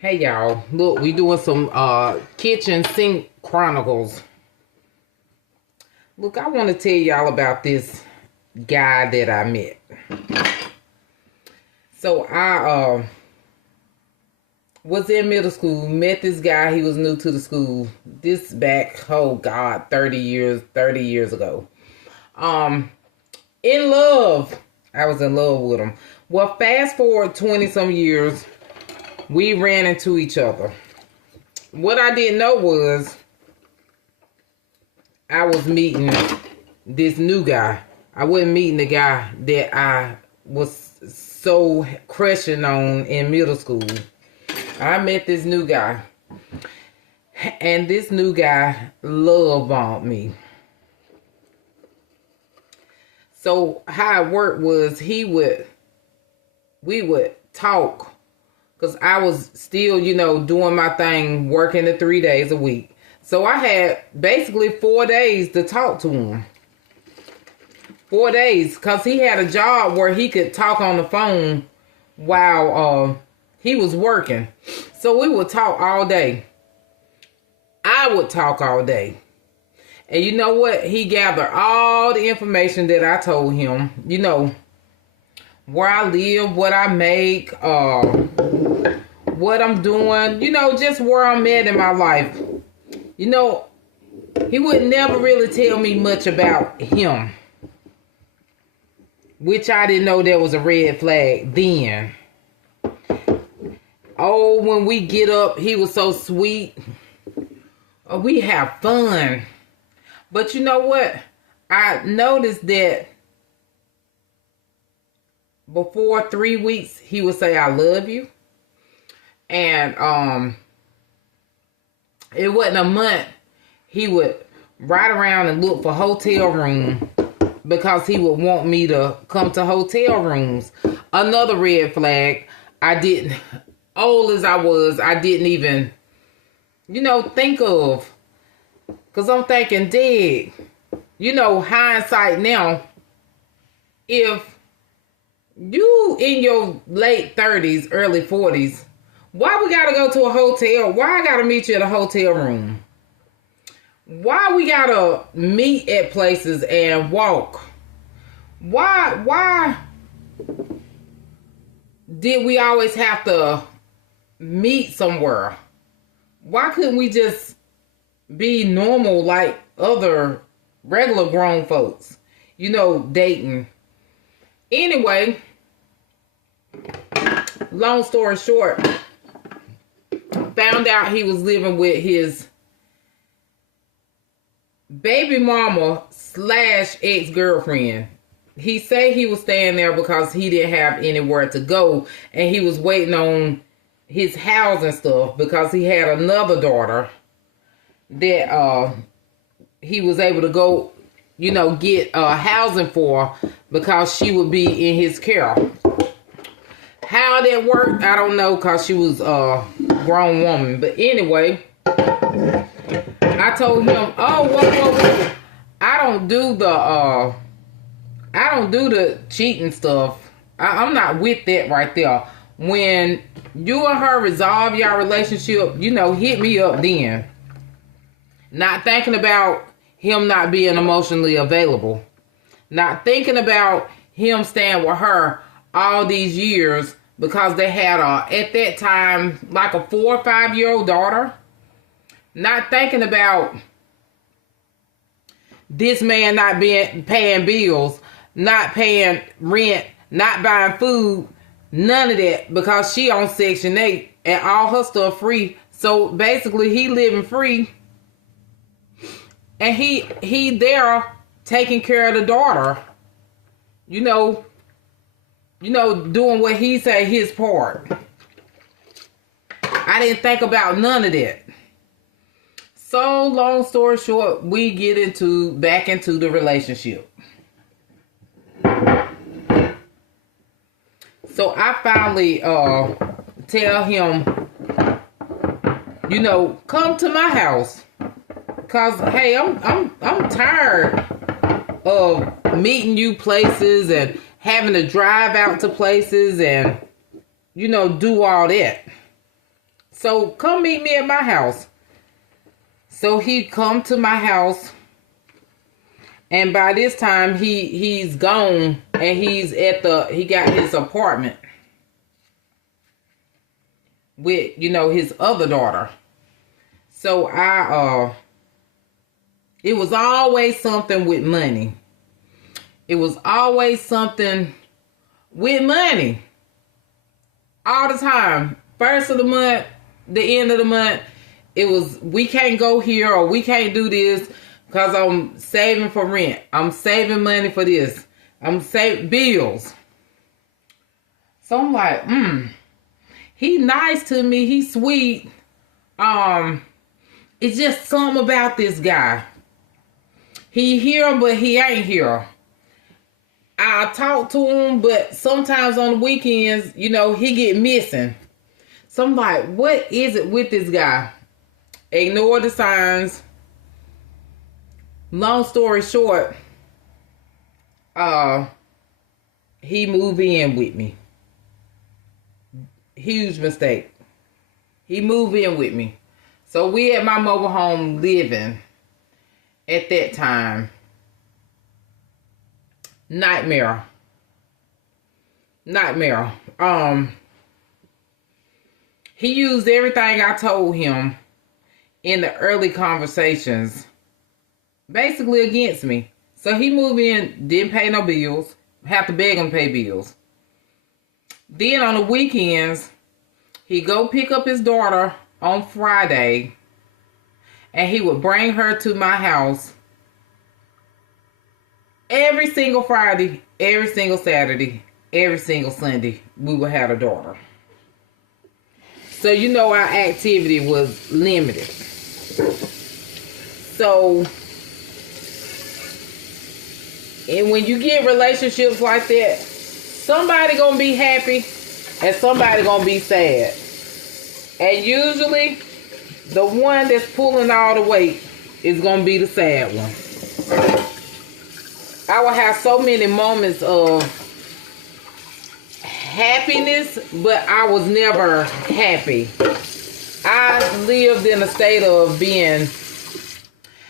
Hey y'all, look, we doing some kitchen sink chronicles. Look, I want to tell y'all about this guy that I met. So I was in middle school, met this guy. He was new to the school. This back, oh God, 30 years ago. In love. I was in love with him. Well, fast forward 20 some years, we ran into each other. What I didn't know was I was meeting this new guy. I wasn't meeting the guy that I was so crushing on in middle school. I met this new guy. And this new guy love bombed me. So how it worked was we would talk. Because I was still, doing my thing, working the 3 days a week. So I had basically 4 days to talk to him. 4 days. Because he had a job where he could talk on the phone while he was working. So we would talk all day. I would talk all day. And you know what? He gathered all the information that I told him. Where I live, what I make, what I'm doing, just where I'm at in my life. He would never really tell me much about him, which I didn't know there was a red flag then. Oh, when we get up, he was so sweet. Oh, we have fun. But you know what? I noticed that before 3 weeks, he would say, I love you. And it wasn't a month. He would ride around and look for hotel room because he would want me to come to hotel rooms. Another red flag. Old as I was, I didn't even, think of. Because I'm thinking, Dig, hindsight now, if you in your late 30s, early 40s, why we gotta go to a hotel? Why I gotta meet you at a hotel room? Why we gotta meet at places and walk? Why did we always have to meet somewhere? Why couldn't we just be normal like other regular grown folks? Dating. Anyway, long story short, found out he was living with his baby mama / ex-girlfriend. He said he was staying there because he didn't have anywhere to go, and he was waiting on his house and stuff because he had another daughter that he was able to go, get housing for because she would be in his care. How that worked, I don't know, because she was a grown woman. But anyway, I told him, oh, whoa. I don't do the cheating stuff. I'm not with that right there. When you and her resolve your relationship, hit me up then. Not thinking about him not being emotionally available. Not thinking about him staying with her all these years because they had at that time, like a 4 or 5 year old daughter. Not thinking about this man not paying bills, not paying rent, not buying food, none of that, because she on Section 8 and all her stuff free. So basically he living free. And he there taking care of the daughter. Doing what he say his part. I didn't think about none of that. So long story short, we get back into the relationship. So I finally tell him, come to my house. Cause hey, I'm tired of meeting you places and having to drive out to places and do all that. So come meet me at my house. So he come to my house, and by this time he's gone, and he got his apartment with, his other daughter. So it was always something with money. It was always something with money. All the time. First of the month, the end of the month, it was, we can't go here or we can't do this because I'm saving for rent. I'm saving money for this. I'm saving bills. So I'm like, he nice to me. He's sweet. It's just something about this guy. He here, but he ain't here. I talk to him, but sometimes on the weekends, he get missing. So I'm like, what is it with this guy? Ignore the signs. Long story short, he moved in with me. Huge mistake. He moved in with me. So we at my mobile home living at that time. Nightmare. He used everything I told him in the early conversations basically against me. So he moved in, didn't pay no bills, have to beg him to pay bills. Then on the weekends, he go pick up his daughter on Friday, and he would bring her to my house every single Friday, every single Saturday, every single Sunday. We would have a daughter. So our activity was limited. So, and when you get relationships like that, somebody gonna be happy and somebody gonna be sad. And usually, the one that's pulling all the weight is gonna be the sad one. I will have so many moments of happiness, but I was never happy. I lived in a state of being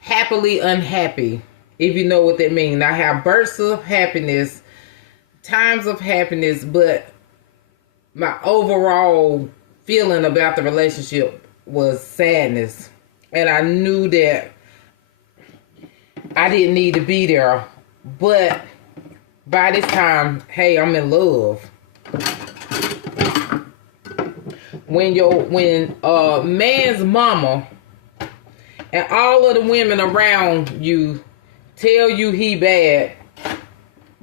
happily unhappy, if you know what that means. I have bursts of happiness, times of happiness, but my overall feeling about the relationship was sadness. And I knew that I didn't need to be there. But by this time, hey, I'm in love. When man's mama and all of the women around you tell you he bad,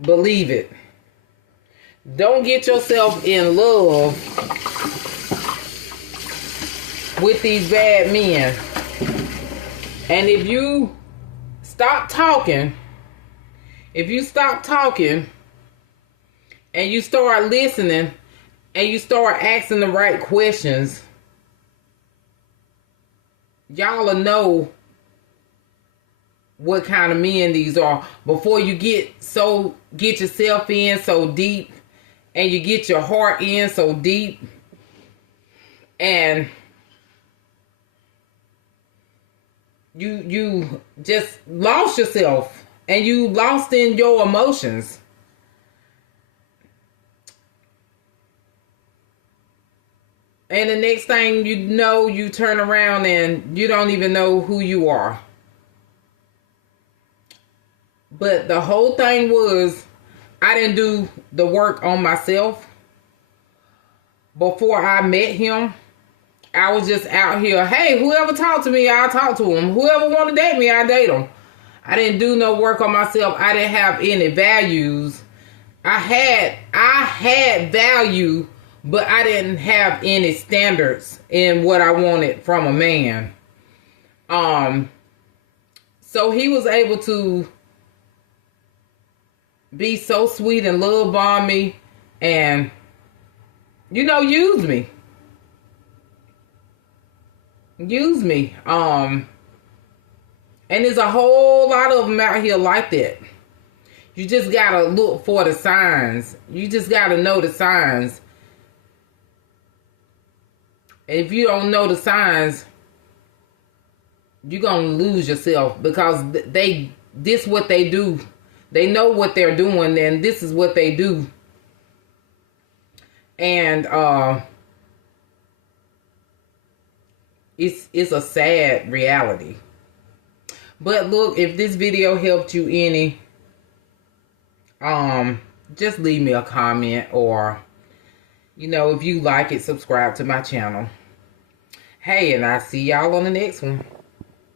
believe it. Don't get yourself in love with these bad men. And if you stop talking and you start listening and you start asking the right questions, y'all will know what kind of men these are before you get yourself in so deep and you get your heart in so deep and you just lost yourself and you lost in your emotions. And the next thing you know, you turn around and you don't even know who you are. But the whole thing was, I didn't do the work on myself. Before I met him, I was just out here, hey, whoever talked to me, I'll talk to him. Whoever want to date me, I date him. I didn't do no work on myself. I didn't have any values. I had value, but I didn't have any standards in what I wanted from a man. So he was able to be so sweet and love bomb me and, use me. And there's a whole lot of them out here like that. You just gotta look for the signs. You just gotta know the signs. And if you don't know the signs, you're gonna lose yourself, because this what they do. They know what they're doing, and this is what they do. And it's a sad reality. But look, if this video helped you any, just leave me a comment, or if you like it, subscribe to my channel. Hey, and I'll see y'all on the next one.